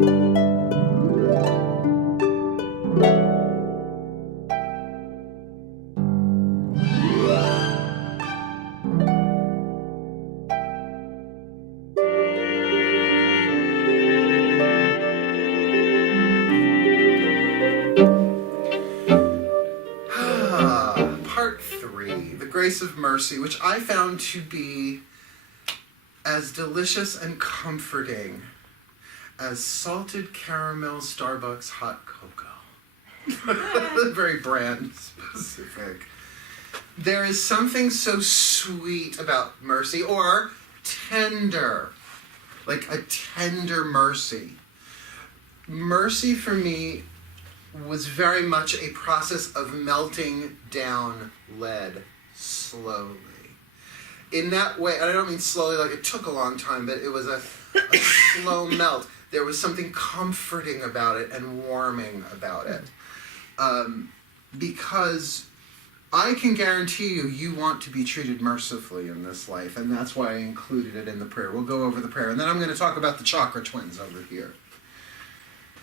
Part 3, the grace of mercy, which I found to be as delicious and comforting as salted caramel Starbucks hot cocoa. Very brand specific. There is something so sweet about mercy, or tender, like a tender mercy. Mercy for me was very much a process of melting down lead slowly. In that way, and I don't mean slowly like it took a long time, but it was a slow melt. There was something comforting about it and warming about it. Because I can guarantee you, you want to be treated mercifully in this life, and that's why I included it in the prayer. We'll go over the prayer, and then I'm going to talk about the chakra twins over here.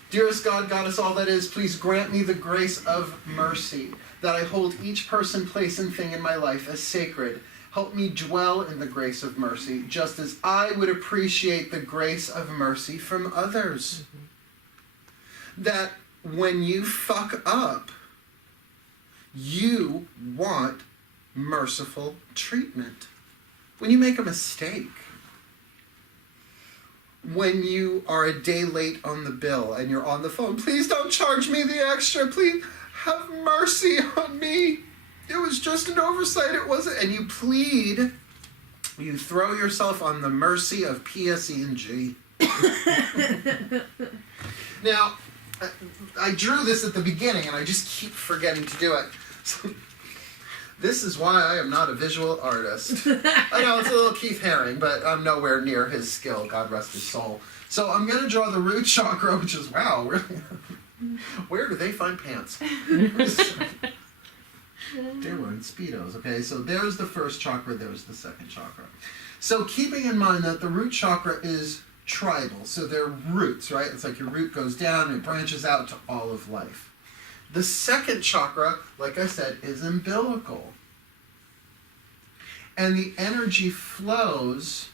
Dearest God, Goddess, all that is, please grant me the grace of mercy, that I hold each person, place, and thing in my life as sacred. Help me dwell in the grace of mercy, just as I would appreciate the grace of mercy from others. That when you fuck up, you want merciful treatment. When you make a mistake, when you are a day late on the bill and you're on the phone, please don't charge me the extra, please have mercy on me. It was just an oversight, it wasn't, and you plead, you throw yourself on the mercy of PSE&G. Now, I drew this at the beginning and I just keep forgetting to do it. So, this is why I am not a visual artist. I know it's a little Keith Haring, but I'm nowhere near his skill, God rest his soul. So I'm going to draw the root chakra, which is, wow, really, where do they find pants? They were in Speedos, okay? So there's the first chakra, there's the second chakra. So keeping in mind that the root chakra is tribal, so they're roots, right? It's like your root goes down and it branches out to all of life. The second chakra, like I said, is umbilical. And the energy flows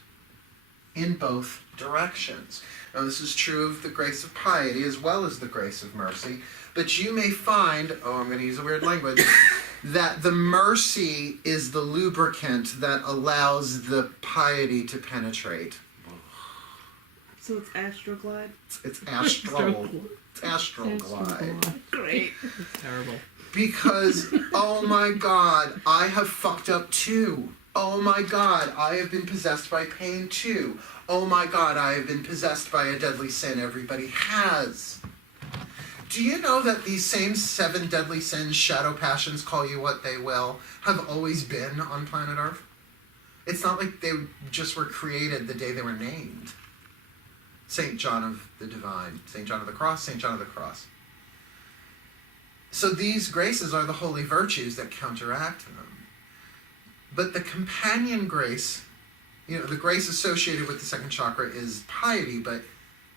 in both directions. Now, this is true of the grace of piety as well as the grace of mercy. But you may find, I'm going to use a weird language, that the mercy is the lubricant that allows the piety to penetrate. So it's Astroglide? It's astral. It's astral glide. Great. It's terrible. Because, oh my God, I have fucked up too. Oh my God, I have been possessed by pain too. Oh my God, I have been possessed by a deadly sin. Everybody has. Do you know that these same 7 deadly sins, shadow passions, call you what they will, have always been on planet Earth? It's not like they just were created the day they were named. St. John of the Divine, St. John of the Cross, St. John of the Cross. So these graces are the holy virtues that counteract them. But the companion grace, the grace associated with the second chakra is piety, but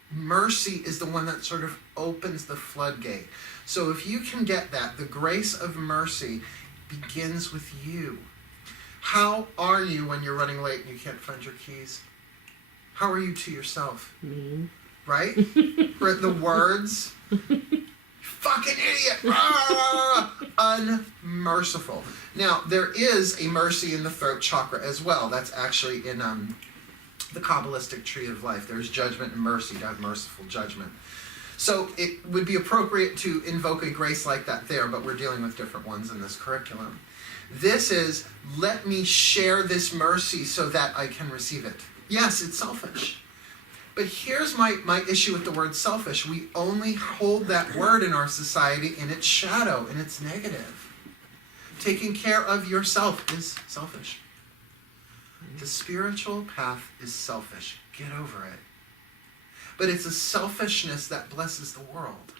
mercy is the one that sort of opens the floodgate. So if you can get that, the grace of mercy begins with you. How are you when you're running late and you can't find your keys? How are you to yourself? Mean. Right? For the words, fucking idiot! Ah! Unmerciful. Now, there is a mercy in the throat chakra as well. That's actually in the Kabbalistic tree of life. There's judgment and mercy, to have merciful judgment. So it would be appropriate to invoke a grace like that there, but we're dealing with different ones in this curriculum. This is, let me share this mercy so that I can receive it. Yes, it's selfish. But here's my issue with the word selfish. We only hold that word in our society in its shadow, and it's negative. Taking care of yourself is selfish. The spiritual path is selfish. Get over it. But it's a selfishness that blesses the world.